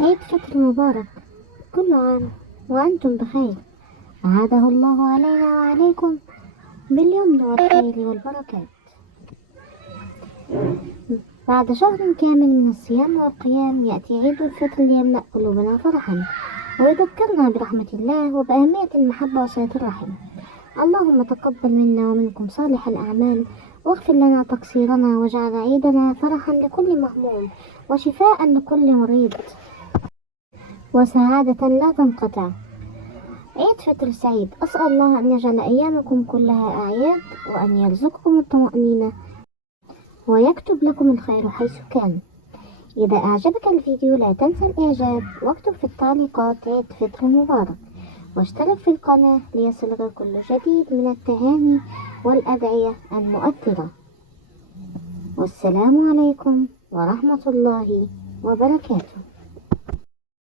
عيد فطر مبارك. كل عام وأنتم بخير. أعاده الله علينا وعليكم باليمن والخير والبركات. بعد شهر كامل من الصيام والقيام يأتي عيد الفطر ليملأ قلوبنا فرحا ويذكرنا برحمة الله وبأهمية المحبة وصلة الرحم. اللهم تقبل منا ومنكم صالح الأعمال، واغفر لنا تقصيرنا، واجعل عيدنا فرحا لكل مهموم وشفاء لكل مريض وسعادة لا تنقطع. عيد فطر سعيد. أسأل الله أن يجعل أيامكم كلها أعياد، وأن يرزقكم الطمأنينة ويكتب لكم الخير حيث كان. إذا أعجبك الفيديو لا تنسى الإعجاب واكتب في التعليقات عيد فطر مبارك، واشترك في القناة ليصلك كل جديد من التهاني والأدعية المؤثرة. والسلام عليكم ورحمة الله وبركاته.